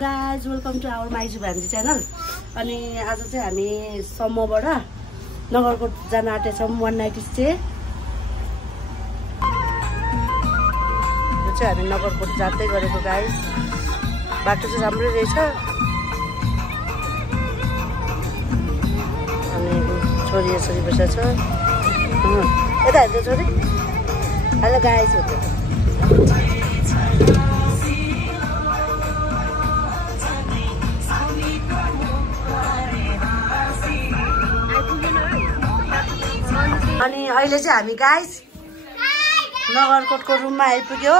Guys welcome to our माइजु भान्जी channel. अनि आज चाहिँ हामी सम्मबाट नगरकोट जान आँटेछौँ 190 चाहिँ। यो चाहिँ हामी नगरकोट जाँदै गरेको गाइज। बाटो चाहिँ राम्रै रहेछ। अनि छोरी यसरी बसेको छ। यता हेर्छ छोरी। हेलो गाइज हुन्छ। अनि अहिले चाहिँ हामी गाइस नगरकोटको रुममा आइपुग्यो।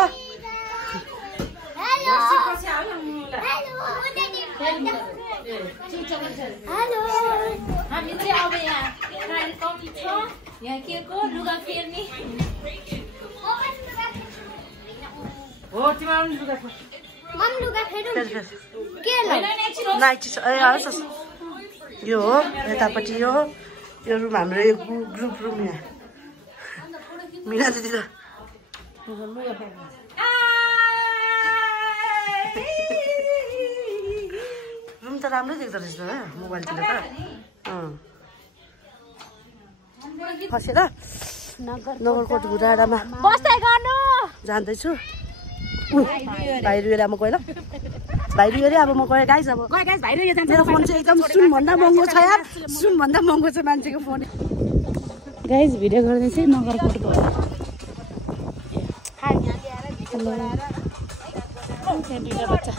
यो हो यतापट्टि यो रुम हाम्रो यो ग्रुप रुम यहाँ। मिना दिदी त रुम त राम्रै देख्दो रहेछ मोबाइलतिर त। खसेर नगरकोट घुराडामा जाँदैछु। भाइ रुएर म गएँ ल। भाइ रुएर अब म गएँ गाइस। अब मेरो फोन चाहिँ एकदम सुनभन्दा महँगो छ यार। सुनभन्दा महँगो छ मान्छेको फोन। गाइस भिडियो गर्दै चाहिँ नगरकोटको बच्चा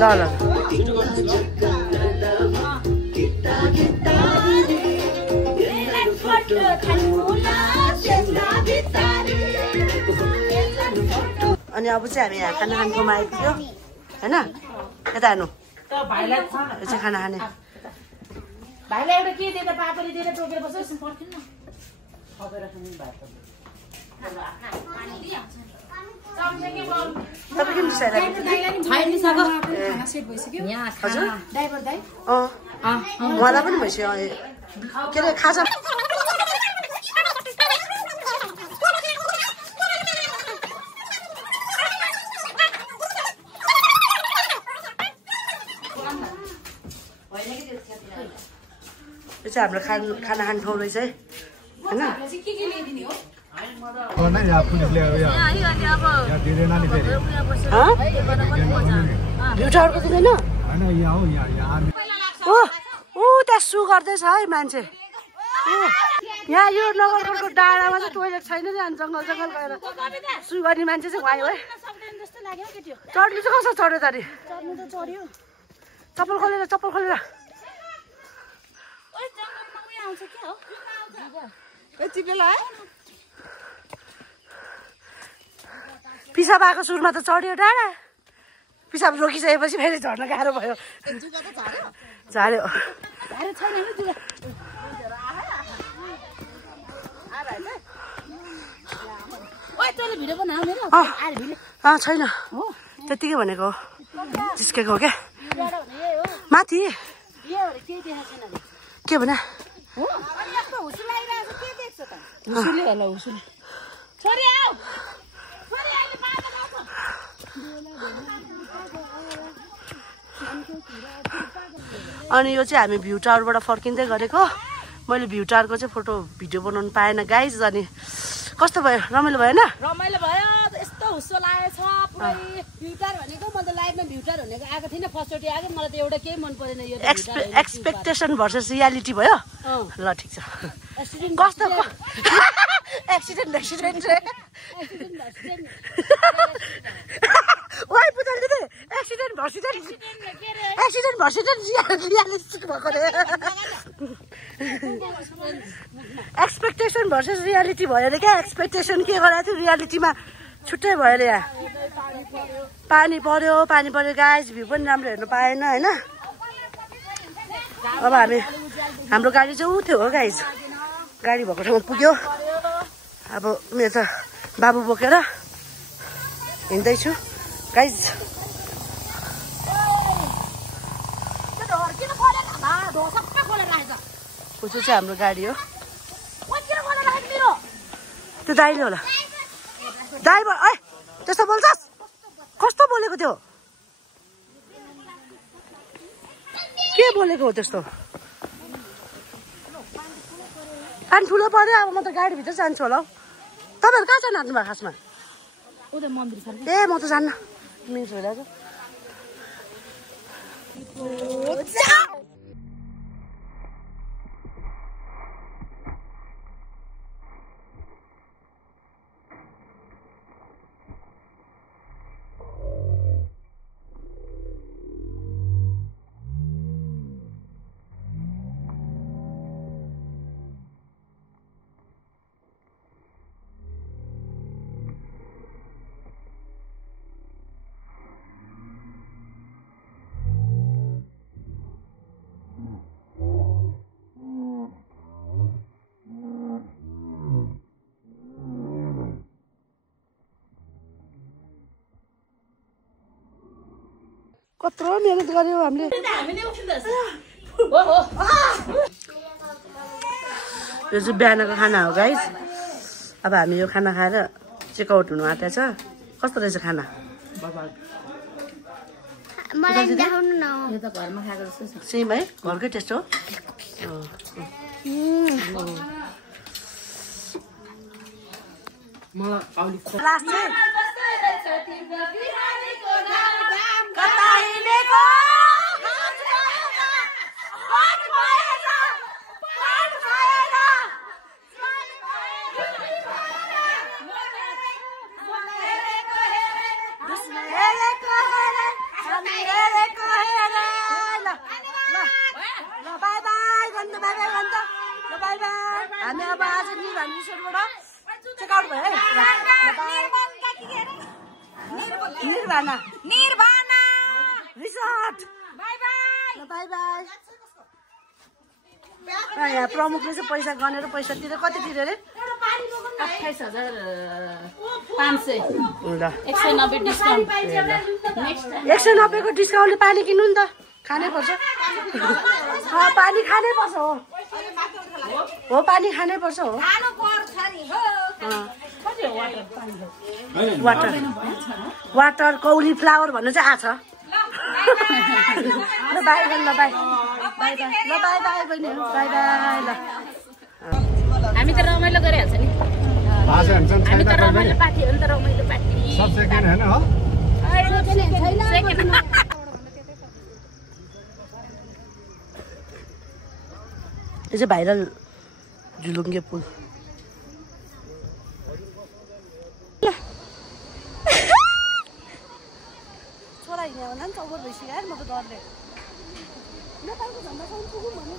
ल ल अनि अब चाहिँ हामी यहाँ खाना खानुकोमा आइपुग्यो होइन। यता हेर्नु यो चाहिँ खाना खाने। भाइलाई एउटा के दिएर पापडी दिएर टोकेर बस्छ पर्खिन न खबर खानु भात तपाईँ के मिसाइरहेको हजुर ड्राइभर दाइ मलाई पनि भइसक्यो के अरे खाजा। यो चाहिँ हाम्रो खाना खाने ठाउँ रहेछ है होइन। भ्युटारको दिँदैन त्यहाँ सु गर्दैछ है मान्छे। यहाँ यो नगरकोटको डाँडामा चाहिँ टोइलेट छैन नि। अनि जङ्गल जङ्गल गएर सु गर्ने मान्छे चाहिँ भयो है। चढ्नु चाहिँ कसो चढ्यो त अरे? चप्पल खोलेर पिसाब आएको सुरुमा त चढ्यो डाँडा। पिसाब रोकिसकेपछि फेरि झर्न गाह्रो भयो। झार्यो छैन त्यतिकै भनेको जिस्केको हो क्या माथि। के भने अनि यो चाहिँ हामी भ्यू टावरबाट फर्किँदै गरेको। मैले भ्यू टावरको चाहिँ फोटो भिडियो बनाउनु पाएन गाइज। अनि कस्तो भयो? रमाइलो भएन? रमाइलो भयो। यस्तो हुस्सो लागेको छ पुरै। भ्यू टावर भनेको म त लाइभमा भ्यू टावर भनेको आएको थिइनँ फर्स्टचोटि आएको। मलाई त एउटा केही मन परेन। यो एक्सपेक्टेसन भर्सेस रियालिटी भयो। ल ठिक छ। कस्तो एक्सिडेन्ट एक्सपेक्टेसन भर्सेस रियालिटी भयो अरे क्या। एक्सपेक्टेसन के गराएको थियो रियालिटीमा छुट्टै भयो अरे। यहाँ पानी पर्यो गाइज। भ्यू पनि राम्रो हेर्नु पाएन होइन। अब हाम्रो गाडी चाहिँ उ थियो हो गाइज। गाडी भएको ठाउँमा पुग्यो। अब मेरो त बाबु बोकेर हिँड्दैछु गाइज। सबै खोलेर राखेछ उसो चाहिँ हाम्रो गाडी हो किन खोलेर राखेछ मेरो त्यो दाइले होला ड्राइभर ए त्यस्तो बोल्छस् कस्तो बोलेको त्यो के बोलेको हो त्यस्तो पानी ठुलो पर्यो अब म त गाडीभित्र जान्छु होला हौ तपाईँहरू कहाँ जानु भएको खासमा ए म त जान्न तिमी छोइरहेको कत्रो मेहनत गर्यो हामीले यो चाहिँ बिहानको खाना हो गाइस अब हामी यो खाना खाएर चेकआउट हुनु आँटेको छ कस्तो रहेछ खाना सेम है घरकै टेस्ट हो हामी अब आज निर्वाणबाट चेकआउट भयो है निर्वाणा रिसोर्ट बाई बाई यहाँ प्रमुखले चाहिँ पैसा गनेर पैसा तिरेर कति तिरेर अरे 28,500 ल 190 डिस्काउन्ट 190 को डिस्काउन्टले पानी किन्नु नि त खानै पर्छ पानी खानै पर्छ हो पानी खानै पर्छ हो वाटर कौली फ्लावर भन्नु चाहिँ आछ ल बाई ल बाई बाई ल बाई बाई बहिनी बाई बाई ल हामी त रमाइलो गरिहाल्छ नि हामी त रमाइलो पार्टी हो नि त रमाइलो पार्टी सब सेकेन्ड हैन हो यो चाहिँ भाइरल झुलुङ्गे पुल छोरा हिँड्यो होला नि चौबर भइसक्यो यार म त डरले नेपालको झन्डा पुगौँ भने